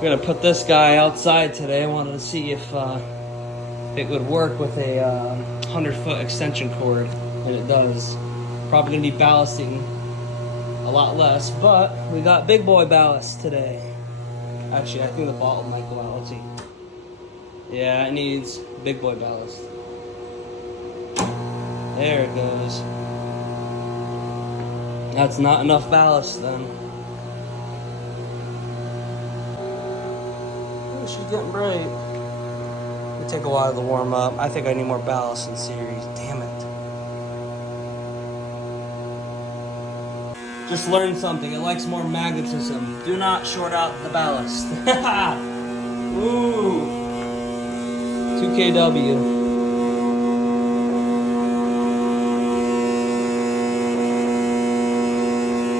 We're gonna put this guy outside today. I wanted to see if it would work with a 100-foot extension cord, and it does. Probably gonna be ballasting a lot less, but we got big boy ballast today. Actually, I think the bottle might go out. Let's see. Yeah, it needs big boy ballast. There it goes. That's not enough ballast then. Oh, she's getting bright. It'll take a while to warm up. I think I need more ballast in series. Damn it. Just learned something. It likes more magnetism. Do not short out the ballast. Ooh. 2kW.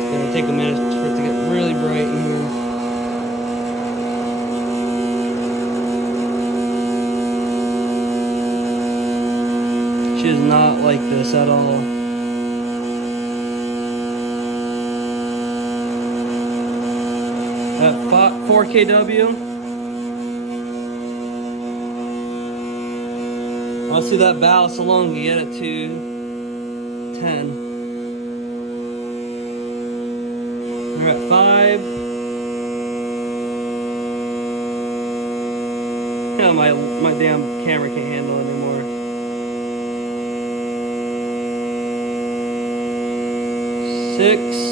It's gonna take a minute for it to get really bright in here. She does not like this at all. At 4kW. I'll see that ballast alone can get it to 10. We're at 5. Yeah, my damn camera can't handle it anymore. 6.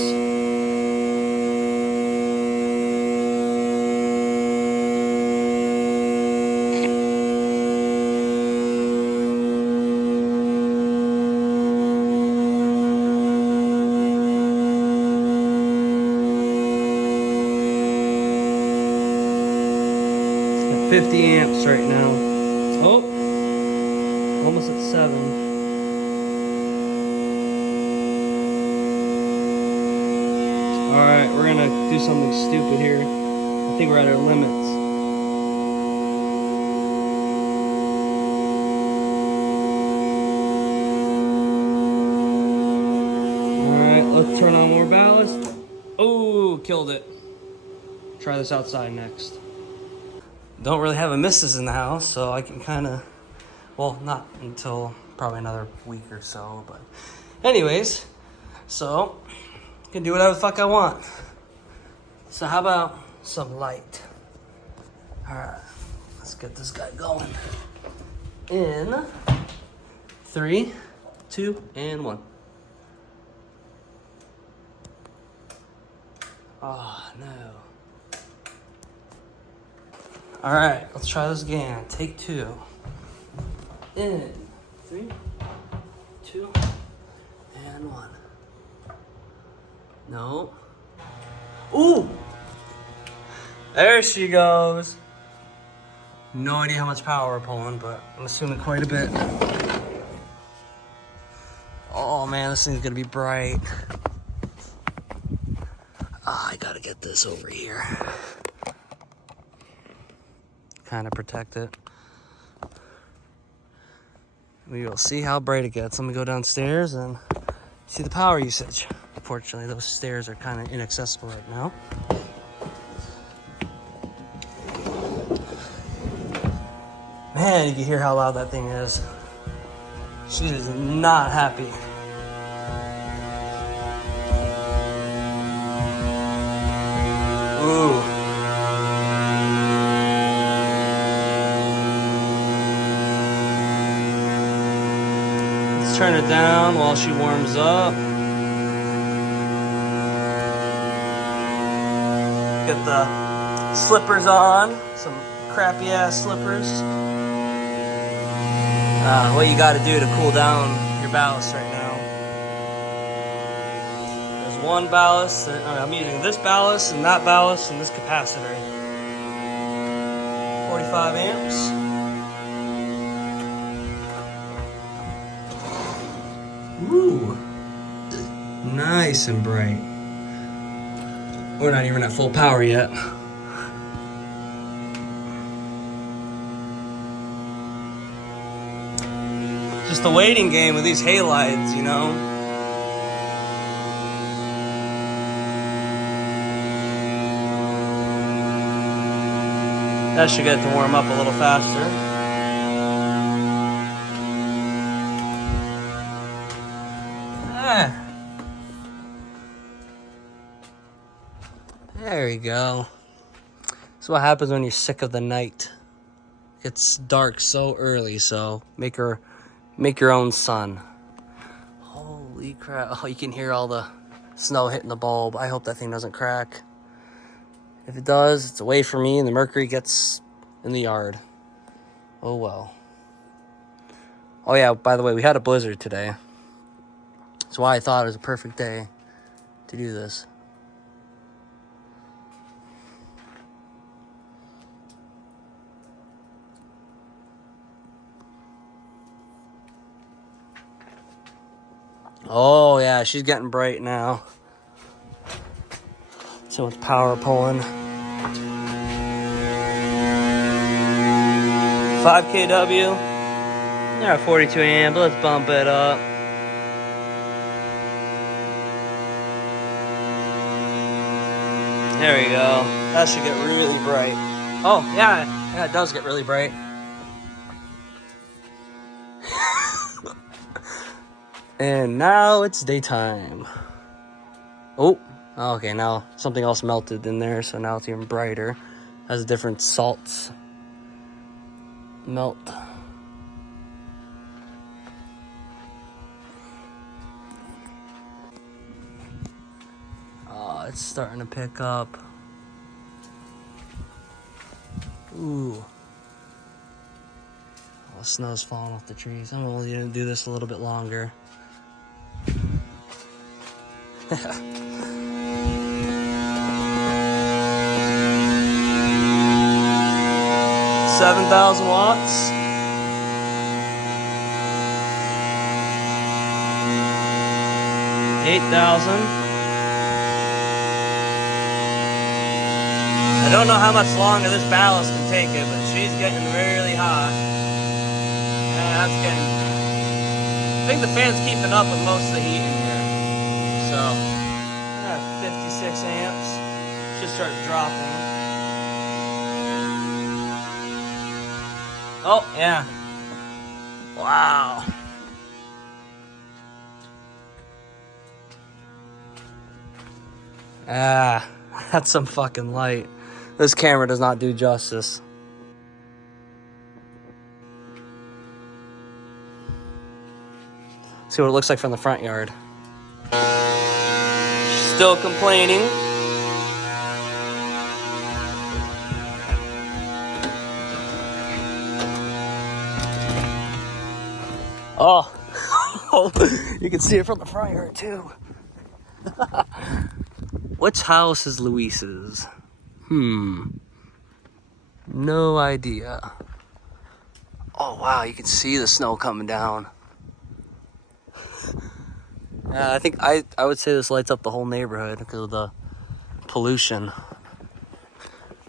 50 amps right now. Oh, almost at 7. All right, we're gonna do something stupid here. I think we're at our limits. All right, let's turn on more ballast. Oh, killed it. Try this outside next. Don't really have a missus in the house, so I can kind of, well, not until probably another week or so, but anyways, so I can do whatever the fuck I want. So how about some light? All right, let's get this guy going. In 3, 2, and 1. Oh, no. All right, let's try this again. Take 2. In 3, 2, and 1. No. Ooh! There she goes. No idea how much power we're pulling, but I'm assuming quite a bit. Oh man, this thing's gonna be bright. I gotta get this over here. Kind of protect it. We will see how bright it gets. Let me go downstairs and see the power usage. Unfortunately, those stairs are kind of inaccessible right now. Man, you can hear how loud that thing is. She is not happy. Ooh. Turn it down while she warms up. Get the slippers on, some crappy ass slippers. What you gotta do to cool down your ballast right now. There's one ballast, I'm using this ballast and that ballast and this capacitor. 45 amps. Ooh, nice and bright. We're not even at full power yet. Just a waiting game with these halides, you know? That should get it to warm up a little faster. There we go. That's what happens when you're sick of the night. It's dark so early, so make your own sun. Holy crap. Oh, you can hear all the snow hitting the bulb. I hope that thing doesn't crack. If it does, it's away from me and the mercury gets in the yard. Oh well. Oh yeah, by the way, we had a blizzard today. That's why I thought it was a perfect day to do this. Oh yeah, she's getting bright now. So much power pulling. 5 kW. They're at 42 amp. Let's bump it up. There we go. That should get really bright. Oh yeah, it does get really bright. And now it's daytime. Oh, okay, now something else melted in there, so now it's even brighter. Has different salts melt. Oh, it's starting to pick up. Ooh. Oh, the snow's falling off the trees. I'm only gonna do this a little bit longer. 7,000 watts. $8,000. I don't know how much longer this ballast can take it, but she's getting really hot. Yeah, that's getting... I think the fan's keeping up with most of the heat in here. So, 56 amps. Should start dropping. Oh, yeah. Wow. Ah, that's some fucking light. This camera does not do justice. See what it looks like from the front yard. Still complaining. Oh, you can see it from the front yard too. Which house is Luis's? No idea. Oh wow, you can see the snow coming down. I think I would say this lights up the whole neighborhood because of the pollution.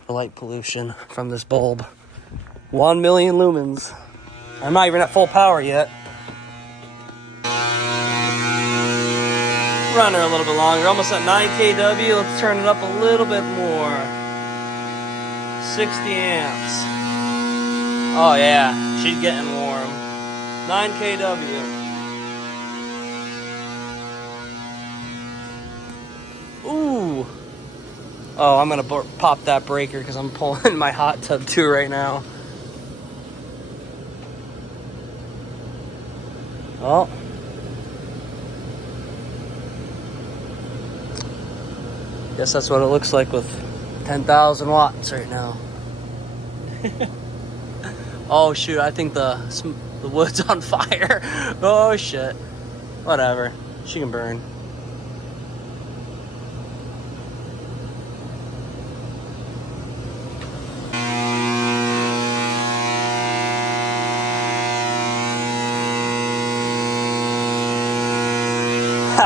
The light pollution from this bulb. 1 million lumens. I'm not even at full power yet. Run her a little bit longer. Almost at 9 kW. Let's turn it up a little bit more. 60 amps. Oh yeah, she's getting warm. 9 kW. Ooh. Oh, I'm gonna pop that breaker because I'm pulling my hot tub too right now. Oh. Guess that's what it looks like with 10,000 watts right now. Oh shoot, I think the wood's on fire. Oh shit. Whatever. She can burn.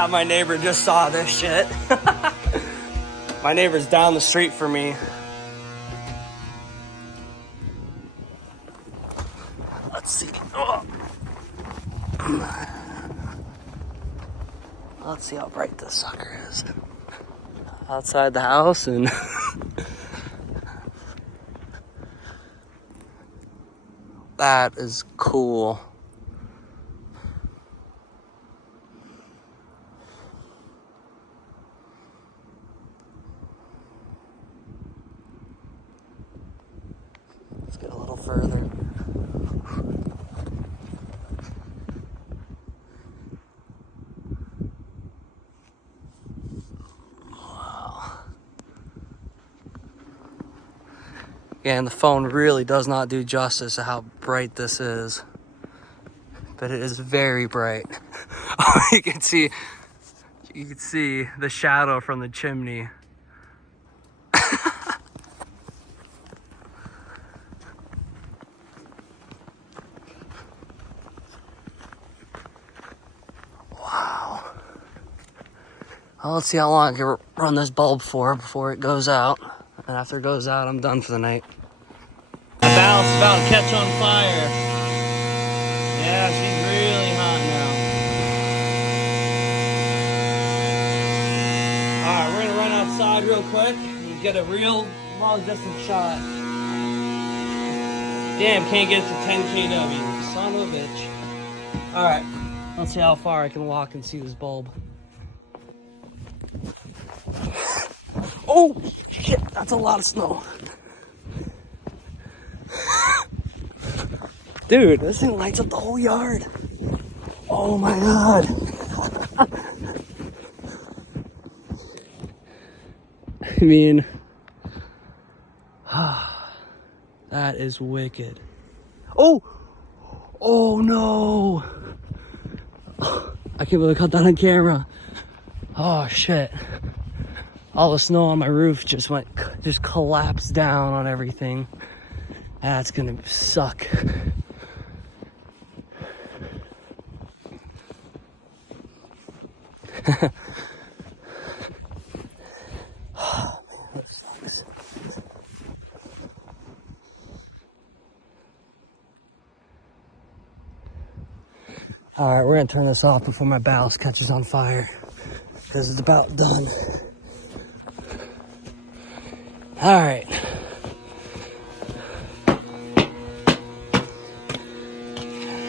My neighbor just saw this shit. My neighbor's down the street from me. Let's see. Oh. Let's see how bright this sucker is. Outside the house and That is cool. Let's get a little further. Wow. Yeah, and the phone really does not do justice to how bright this is. But it is very bright. You can see the shadow from the chimney. Wow. Well, let's see how long I can run this bulb for before it goes out. And after it goes out, I'm done for the night. My balance is about to catch on fire. Yeah, she's really hot now. All right, we're gonna run outside real quick and get a real long distance shot. Damn, can't get it to 10 kW. Son of a bitch. All right, let's see how far I can walk and see this bulb. Oh, shit, that's a lot of snow. Dude, this thing lights up the whole yard. Oh my God. I mean, that is wicked. Oh no. I can't believe I caught that on camera. Oh shit. All the snow on my roof just collapsed down on everything. That's gonna suck. All right, we're gonna turn this off before my ballast catches on fire because it's about done. All right.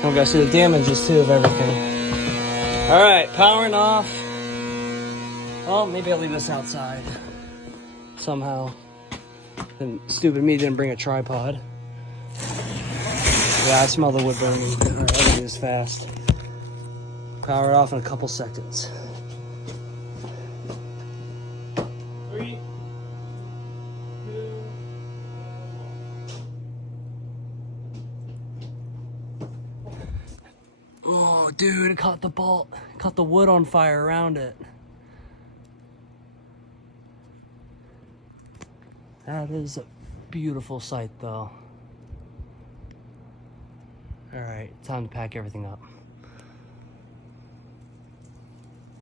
I'm gonna see the damages too of everything. All right, powering off. Oh, maybe I'll leave this outside somehow. And stupid me didn't bring a tripod. Yeah, I smell the wood burning. All right, I'll do this fast. Power it off in a couple seconds. 3, 2, 1. Oh, dude, it caught the bolt. It caught the wood on fire around it. That is a beautiful sight, though. All right, time to pack everything up.